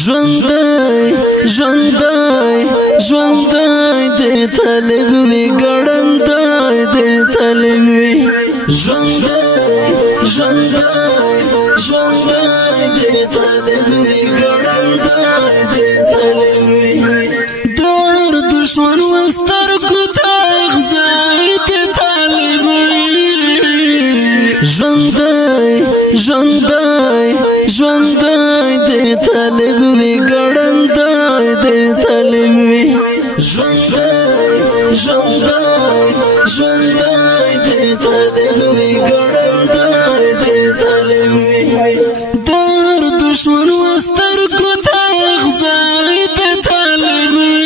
ژوندۍ ژوندۍ ژوندۍ د طالب وی ګړندۍ د طالب وی ژوندۍ ژوندۍ ژوندۍ د طالب وی ګړندۍ د طالب وی در دشمن وستر کو تغزای د طالب وی ژوندۍ ژوندۍ ژوندۍ د طالب وی ګړندۍ د طالب وی ژوندۍ ژوندۍ ژوندۍ د طالب وی ګړندۍ د طالب وی در دشمن وستر کو تغزای د طالب وی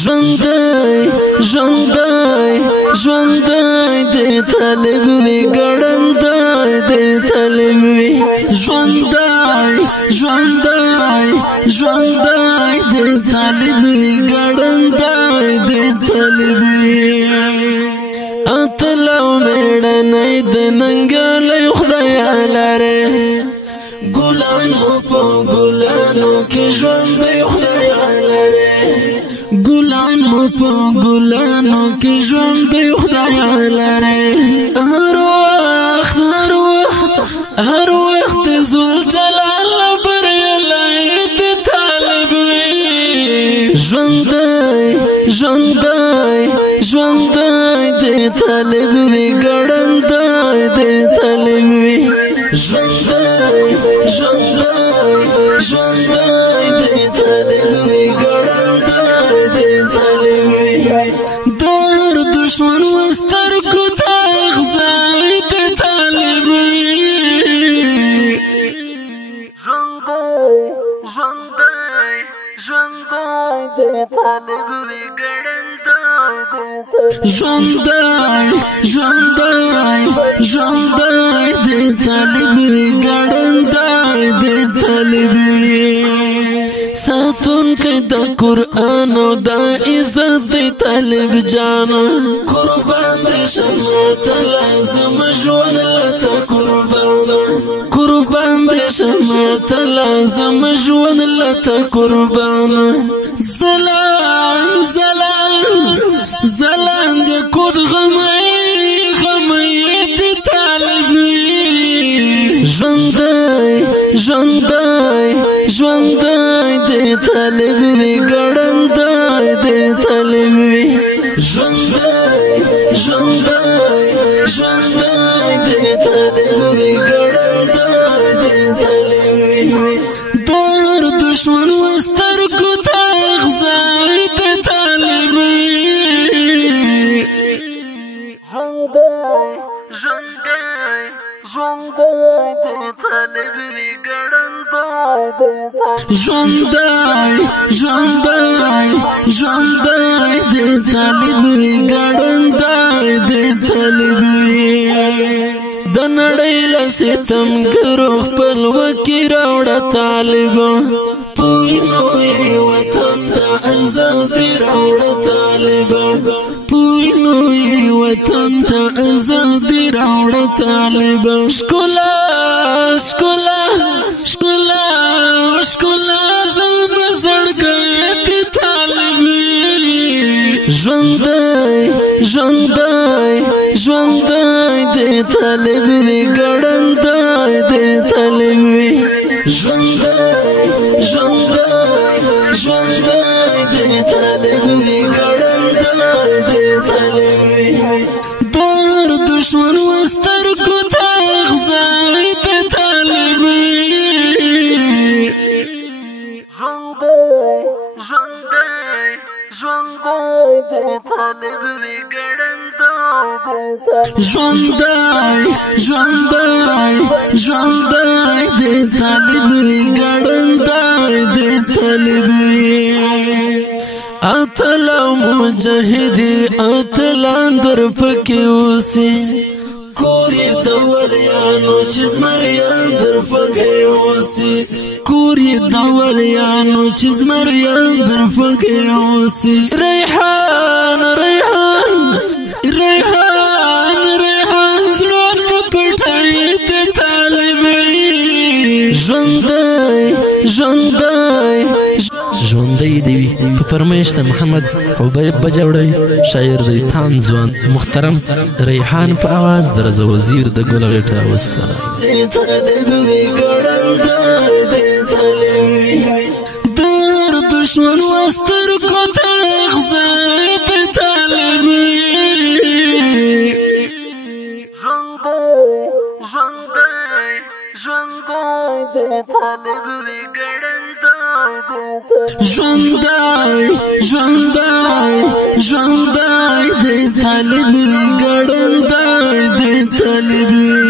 ژوندۍ ژوندۍ ژوندۍ د طالب وی ګړندۍ د طالب وی ژوندۍ ژوندۍ ژوندۍ د طالب وی ګړندۍ د طالب وی اتلو میړنۍ د ننګلې خدای لاره ګلانو په ګلانو کې ژوندۍ خدای لاره ګلانو په ګلانو کې ژوندۍ خدای لاره هر وخت زول جلال بریالی د طالب وی ژوندۍ ژوندۍ ژوندۍ د طالب وی ګړندۍ د طالب وی ژوندۍ ژوندۍ ژوندۍ د طالب وی ګړندۍ د طالب وی در دشمن وستر کو تغزای د طالب وی ژوندۍ ژوندۍ ژوندۍ د طالب وی ګړندۍ د ژوندۍ ژوندۍ ژوندۍ د طالب وی ګړندۍ د طالب وی ساتون کې د قرآن او د عزت د طالب جان قربان دې شمه لازم ژوند لته قربان دې شمه لازم ژوند لته قربان زلان زلان زلان دې کود غمې د طالب ژوندۍ ژوندۍ ژوندۍ د طالب وی ګړندۍ د طالب وی ژوندۍ ژوندۍ ژوندۍ د طالب وی ګړندۍ د طالب وی در دشمن وستر کو تغزای د طالب وی ژوندۍ ژوندۍ ژوندۍ د طالب وی ګړندۍ د ژوندۍ ژوندۍ ژوندۍ د طالب وی ګړندۍ د طالب وی د نړۍ له ستمګرو خپل وکي راوړه طالب پوینو یې وطن ته ازادي راوړه طالب پوینو یې وطن ته ازادي راوړه طالب ښکلا ښکلا ښکلا ښکلا زما زړګی د طالب ژوندۍ ژوندۍ ژوندۍ د طالب وی ګړندۍ د طالب وی ژوندۍ ژوندۍ ژوندۍ د طالب وی ګړندۍ د طالب وی در دشمن وستر کو تغزای د طالب وی ژوندۍ ژوندۍ ژوندۍ د طالب وی ګړندۍ د ژوندۍ ژوندۍ ژوندۍ د طالب وی ګړندۍ د طالب وی اتلا مجاهدی اتلان در پکې اوسي کوری د ولیانو چې زمریان در پکې اوسي کوری د ولیانو چې زمریان در پکې اوسي ریحان ریحان ریحان ریحان زړه ته پټای د طالب ژوندۍ ژوندی دی په فرمایش د محمد حبیب بجوړی شاعر دی تان ځوان محترم ریحان په आवाज درز وزیر د ګل غټه والسلام در دشمن واستر کو تغزه د طالب ژوندی د طالب ګړندای د طالب